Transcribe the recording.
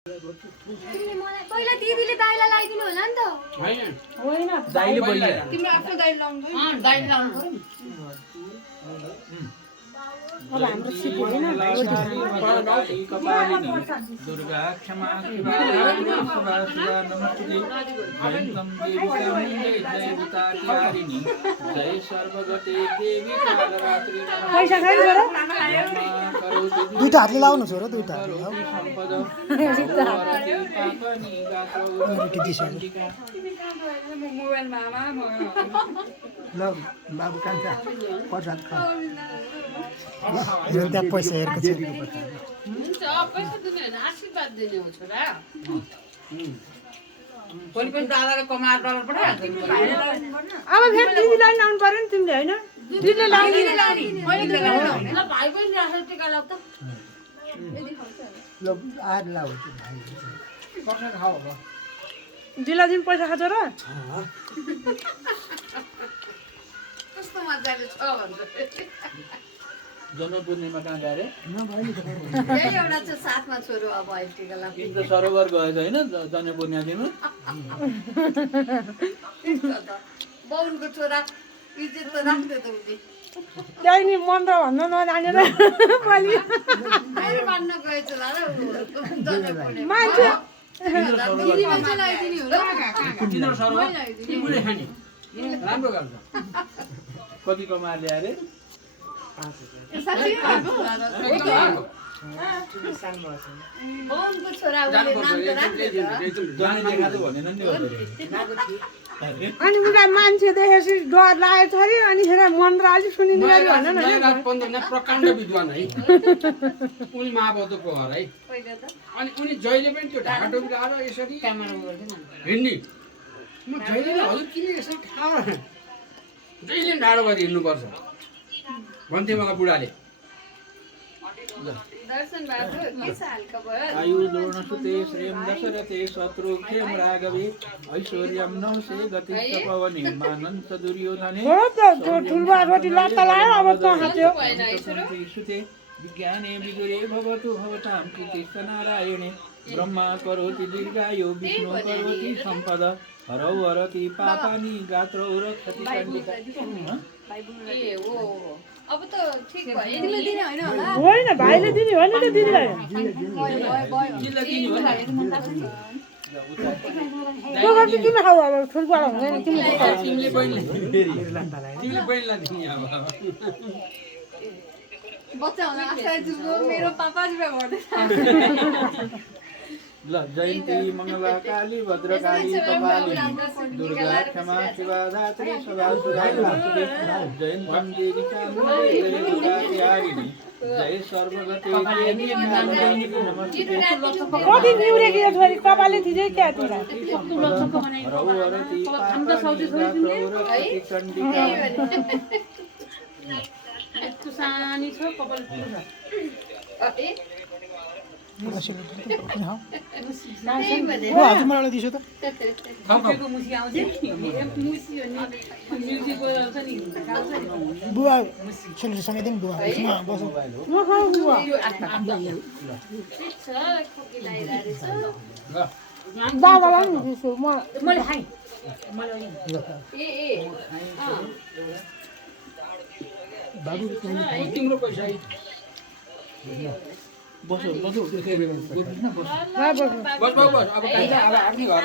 तिमीले मलाई पहिला दिदीले दाइला लगाइदिनु होला नि त हैन होइन दाइले बहिनी तिम्रो आफ्नो दाइ लाउनु दाइ लाउनु अब हाम्रो सिटी होइन दुर्गा क्षमा शिवा शिवा नमस्ते जयन्तम देवी चामुण्डे जय वितारिणी जय सर्वगते देवी कालरात्रि पैसा खाइ छोरा दुईटा हातले लाउनु छोरा दुईटा सम्पद मोबाइलमा आमा ल बाबु कान्छा प्रसाद खा यो त्यहाँ पैसा हेरेको छु हुन्छ पैसा दिने हैन आशीर्वाद दिने हो छोरा भोलि पनि दादाले कमाएर डलर पठाइहाल्छ नि अब फेरि दिदीलाई लाउनु पर्यो नि तिमीले हैन दिदीले लाउने ल भाइ पनि राखेर टिका लाउ त ल आज लाउ प्रसाद खाऊ अब दिला दिन पैसा खान्छ र कस्तो मजाले छ भन्छ जन्म पूर्णिमा कहाँ गए रे यही एउटा छ साथमा छोरो अब अहिले टिका लाउ तिमी त सरोवर गएछ होइन जन्म पूर्णिमा दिनु बाउनको छोरा इज्जत त राख्दै त उसले त्यही नि मन्त्र भन्न नजानेर मैले अहिले मान्न गएछ होला र मान्छे दिदी मान्छे लगाइदिने होला तिम्रो सरोवर तिमीले खाने राम्रो गर्छ कति कमाएर ल्याए रे बाउनको छोरा उसले नाम त राख्दै भनेन नि अनि उता मान्छे देखेपछि डर लागेको छ अरे अनि फेरि मन्त्र अलिक सुनिदिनु पऱ्यो भन न प्रकाण्ड विद्वान है उनी महाबौद्धको घर है अनि उनी जहिले पनि त्यो ढाका टोपी लगाएर यसरी हिँड्ने म जहिले हजुर किन यसरी ठाडो जहिले ढाडो गरेर हिँड्नुपर्छ भन्थे मलाई बुढाले दर्शन बाबु के छ हालखबर आयु जोड्न सुते श्रेम दशरथे शत्रु क्षेम राघवे ऐश्वर्यम नौसे गति पवने मानन्त दुर्योधने हो त त्यो ठुलबा रोटी लत्ता लाग्यो अब त हात्यो सुते विज्ञाने विदुरे भवतु भवतां कृतिश्च नारायणे ब्रह्मा करोति दीर्घायु विष्णु करोति सम्पद हरौ हरति पापानि गात्रौ रक्षति चण्डिका ए हो अब त ठीक भयो तिमीले दिने होइन होला होइन भाइले दिने हो नि त दिदीलाई त्यो गर्छ किन खाऊ अब ठुलबा हुँदैन तिमीले तिमीले बहिनीलाई दिने अब बच्चा हुँदा आशा जुगो मेरो पापाजी भन्दैछ ल जयन्ती मङ्गला काली भद्रकाली कपालिनी दुर्गा क्षमा शिवा धात्री सदा सुधारी जयन्तं देवी चामुण्डे जय दुर्गात्यारिणी जय सर्वगते देवी कालरात्रि नमस्ते कति निउरेको यो छोरी कपालले थिजे क्या तिरा हरौ हरति पापानि गात्रौ रक्षति चण्डिका यस्तो सानी छ कपाल मलाई दिसो त बुवा सेलरी समाइदिनु बुवा बस म खाऊ बुवा दादालाई नि दिन्छु मैले खाएँ बाबु तिम्रो पैसा बस बस बस बस बस अब कान्छ अब आफ्नै घर